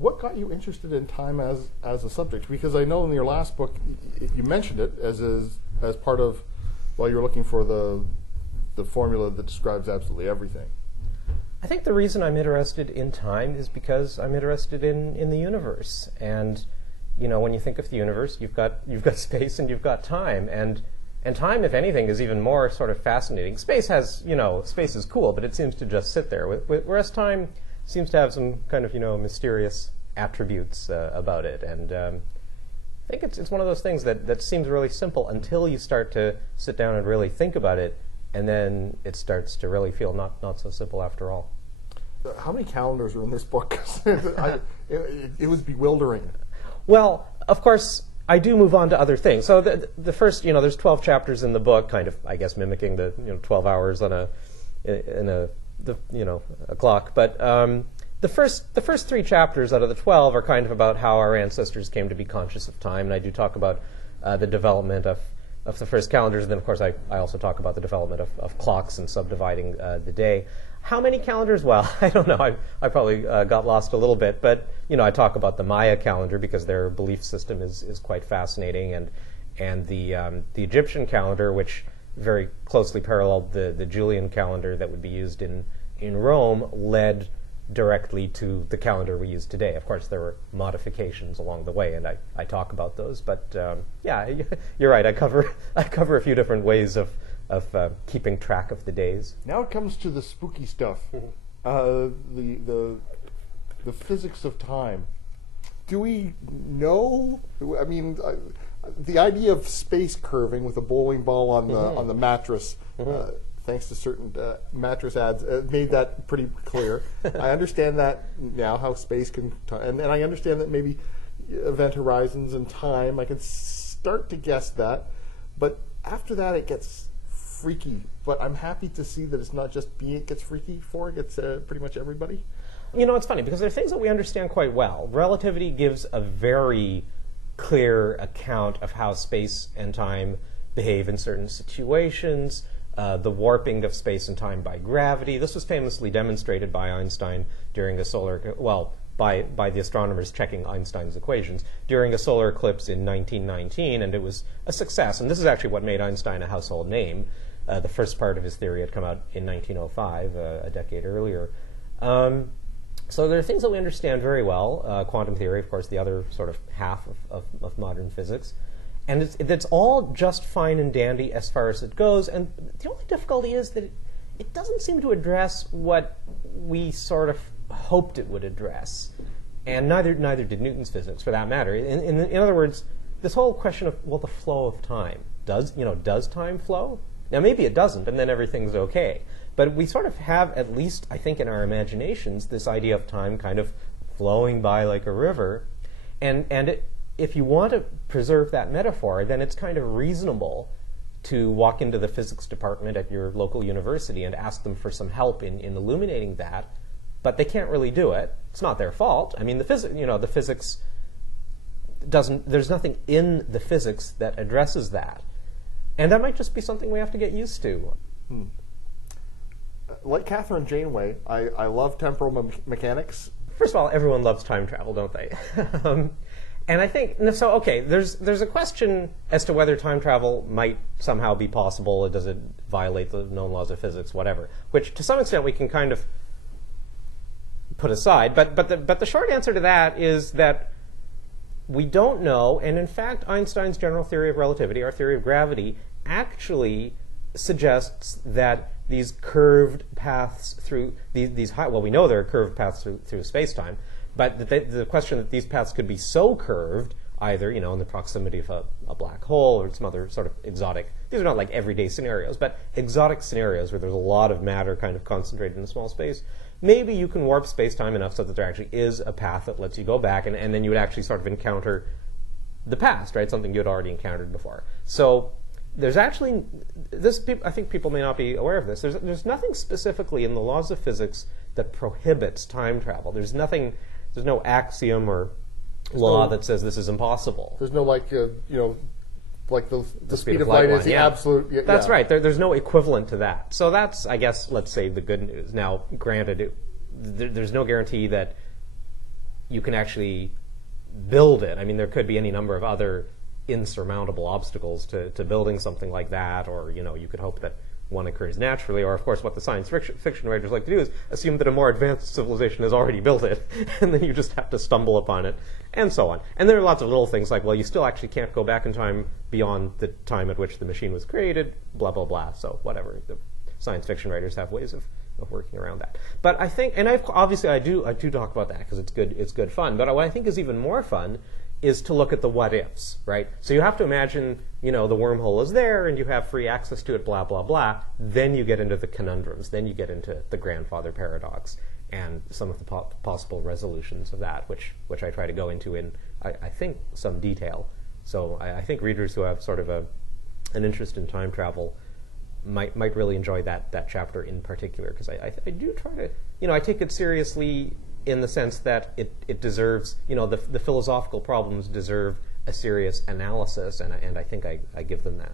what got you interested in time as a subject? Because I know in your last book you mentioned it as part of, well, you're looking for the formula that describes absolutely everything. I think the reason I'm interested in time is because I'm interested in the universe. And when you think of the universe, you've got space and you've got time. And time, if anything, is even more sort of fascinating. Space is cool, but it seems to just sit there. Whereas time seems to have some kind of, mysterious attributes about it. And I think it's one of those things that seems really simple until you start to sit down and really think about it. And then it starts to really feel not so simple after all. How many calendars are in this book? It was bewildering. Well, of course, I do move on to other things. So the first, there's 12 chapters in the book, kind of, I guess, mimicking the 12 hours on a clock. But the first 3 chapters out of the 12 are kind of about how our ancestors came to be conscious of time, and I do talk about the development of the first calendars, and then of course I also talk about the development of clocks and subdividing the day. How many calendars? Well, I don't know. I probably got lost a little bit, but I talk about the Maya calendar because their belief system is quite fascinating, and the Egyptian calendar, which very closely paralleled the Julian calendar that would be used in Rome, led directly to the calendar we use today. Of course, there were modifications along the way, and I talk about those. But yeah, you're right. I cover a few different ways of keeping track of the days. Now it comes to the spooky stuff, the physics of time. Do we know? I mean, the idea of space curving with a bowling ball on the mattress. Thanks to certain mattress ads, made that pretty clear. I understand that now, how space can, and I understand that maybe event horizons and time, I can start to guess that. But after that, it gets freaky. But I'm happy to see that it's not just me it gets freaky for, it gets pretty much everybody. It's funny, because there are things that we understand quite well. Relativity gives a very clear account of how space and time behave in certain situations. The warping of space and time by gravity. This was famously demonstrated by Einstein during a by the astronomers checking Einstein's equations during a solar eclipse in 1919, and it was a success. And this is actually what made Einstein a household name. The first part of his theory had come out in 1905, a decade earlier. So there are things that we understand very well. Quantum theory, of course, the other sort of half of modern physics. And it's all just fine and dandy as far as it goes. And the only difficulty is that it doesn't seem to address what we sort of hoped it would address. And neither did Newton's physics, for that matter. In other words, this whole question of, well, the flow of time. Does time flow? Now, maybe it doesn't, and then everything's okay. But we sort of have, at least, I think, in our imaginations, this idea of time kind of flowing by like a river. And if you want to preserve that metaphor, then it's kind of reasonable to walk into the physics department at your local university and ask them for some help in illuminating that. But they can't really do it. It's not their fault. I mean, the physics doesn't. There's nothing in the physics that addresses that, and that might just be something we have to get used to. Like Catherine Janeway, I love temporal mechanics. First of all, everyone loves time travel, don't they? And I think, so okay, there's a question as to whether time travel might somehow be possible, or does it violate the known laws of physics, whatever, which to some extent we can kind of put aside. But the short answer to that is that we don't know, and in fact Einstein's general theory of relativity, our theory of gravity, actually suggests that these curved paths through these high, well, we know there are curved paths through space-time, but the question that these paths could be so curved, either in the proximity of a black hole or some other sort of exotic, these are not like everyday scenarios, but exotic scenarios where there's a lot of matter kind of concentrated in a small space, maybe you can warp space-time enough so that there actually is a path that lets you go back, and then you would actually sort of encounter the past, right? Something you had already encountered before. So there's actually, I think people may not be aware of this, there's nothing specifically in the laws of physics that prohibits time travel. There's no axiom or law that says this is impossible. There's no like the speed of light is the absolute. That's right. There's no equivalent to that. So that's, I guess, let's say the good news. Now, granted, there's no guarantee that you can actually build it. I mean, there could be any number of other insurmountable obstacles to building something like that, or you could hope that one occurs naturally, or of course what the science fiction writers like to do is assume that a more advanced civilization has already built it, and then you just have to stumble upon it, and so on. And there are lots of little things like, well, you still actually can't go back in time beyond the time at which the machine was created, blah, blah, blah. So whatever. The science fiction writers have ways of working around that. But I think, and obviously I do talk about that because it's good fun, but what I think is even more fun is to look at the what-ifs, right? So you have to imagine, the wormhole is there and you have free access to it, blah, blah, blah. Then you get into the conundrums. Then you get into the grandfather paradox and some of the possible resolutions of that, which I try to go into in, I think, some detail. So I think readers who have sort of an interest in time travel might really enjoy that chapter in particular, because I do try to, I take it seriously in the sense that it deserves, the philosophical problems deserve a serious analysis, and I think I give them that.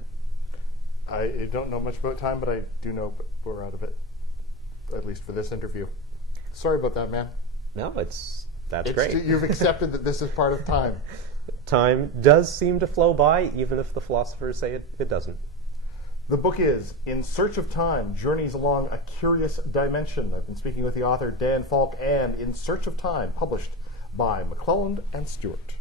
I don't know much about time, but I do know we're out of it, at least for this interview. Sorry about that, man. No, that's great. You've accepted that this is part of time. Time does seem to flow by, even if the philosophers say it doesn't. The book is In Search of Time, Journeys Along a Curious Dimension. I've been speaking with the author Dan Falk, and In Search of Time, published by McClelland and Stewart.